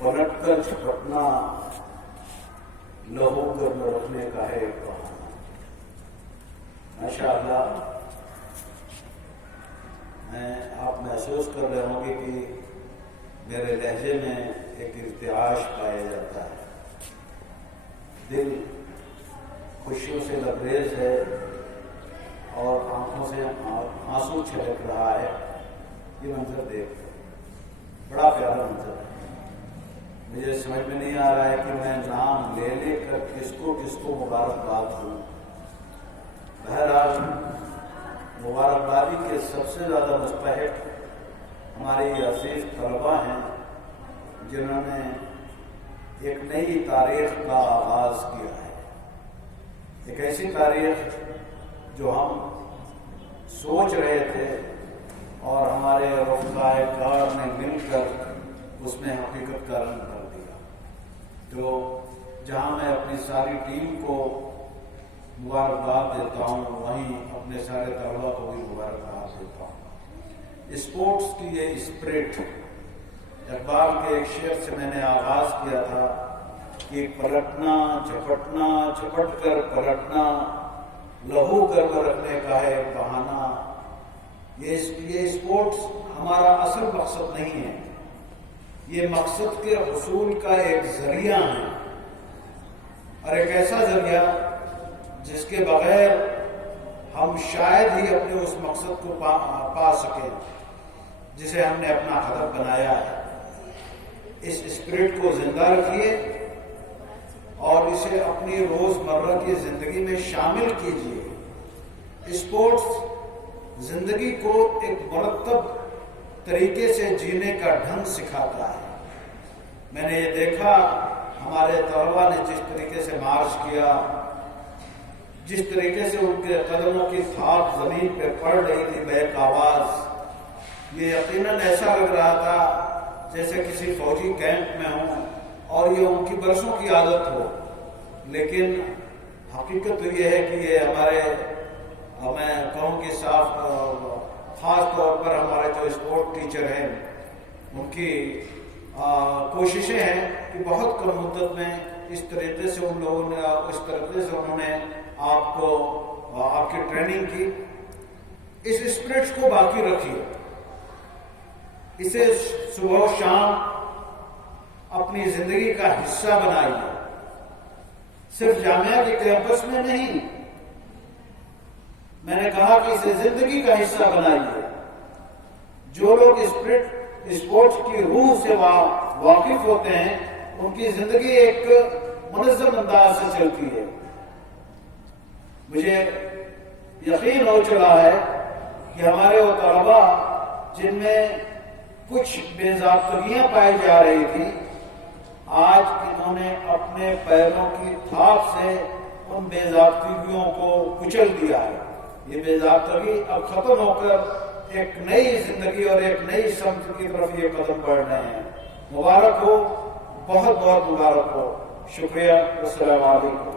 पलट कर झपटना लहू गर्म रखने का है एक बहाना। माशाअल्लाह, मैं आप महसूस कर रहे होंगे कि मेरे लहजे में एक इर्तिआश पाया जाता है। दिल खुशियों से लबरेज है और आंखों से आंसू छलक रहा है। ये मंजर देख बड़ा प्यारा मंजर है। मुझे समझ में नहीं आ रहा है कि मैं नाम ले लेकर किसको किसको मुबारकबाद दूं। बहरहाल, मुबारकबादी के सबसे ज़्यादा मुस्तहिक हमारे अजीज तलबा हैं जिन्होंने एक नई तारीख का आगाज़ किया है। एक ऐसी तारीख जो हम सोच रहे थे और हमारे रफ़ाए कार ने मिलकर उसमें हकीकत का रंग भर दिया। तो जहां मैं अपनी सारी टीम को मुबारकबाद देता हूं, वहीं अपने सारे तलबा को भी मुबारकबाद देता हूं। स्पोर्ट्स की ये स्पिरिट, इकबाल के एक शेर से मैंने आगाज किया था कि पलटना झपटना, झपट कर पलटना लहू गर्म रखने का है बहाना। ये स्पोर्ट्स हमारा असल मकसद नहीं है, ये मकसद के हुसूल का एक जरिया है, और एक ऐसा जरिया जिसके बगैर हम शायद ही अपने उस मकसद को पा सकें जिसे हमने अपना हदफ बनाया है। इस स्पिरिट को जिंदा रखिए और इसे अपनी रोजमर्रा की जिंदगी में शामिल कीजिए। स्पोर्ट्स जिंदगी को एक मुरत्तब तरीके से जीने का ढंग सिखाता है। मैंने ये देखा, हमारे तलबा ने जिस तरीके से मार्च किया, जिस तरीके से उनके कदमों की थाप जमीन पे पड़ रही थी बहक आवाज, ये यकीनन ऐसा लग रहा था जैसे किसी फौजी कैंप में हो और ये उनकी बरसों की आदत हो। लेकिन हकीकत तो ये है कि ये हमारे, मैं कहूँ कि खास तौर पर हमारे जो स्पोर्ट टीचर हैं, उनकी कोशिशें हैं कि बहुत कम मुद्दत में इस तरीके से उन लोगों ने, इस तरीके से उन्होंने आपको आपकी ट्रेनिंग की। इस स्पिरिट्स को बाकी रखिए, इसे सुबह शाम अपनी जिंदगी का हिस्सा बनाइए। सिर्फ जामिया के कैंपस में नहीं, मैंने कहा कि इसे जिंदगी का हिस्सा बनाइए। जो लोग स्पोर्ट्स की रूह से वाकिफ होते हैं, उनकी जिंदगी एक मुनज़्ज़म अंदाज से चलती है। मुझे यकीन हो चला है कि हमारे वो तलबा जिनमें कुछ बेज़ाब्तगियां पाई जा रही थी, आज इन्होंने अपने पैरों की थाप से उन बेज़ाब्तगियों को कुचल दिया है। ये बेज़ाब्तगी अब खत्म होकर एक नई जिंदगी और एक नई समत की तरफ ये कदम बढ़ रहे हैं। मुबारक हो, बहुत बहुत मुबारक हो। शुक्रिया। अस्सलाम वालेकुम।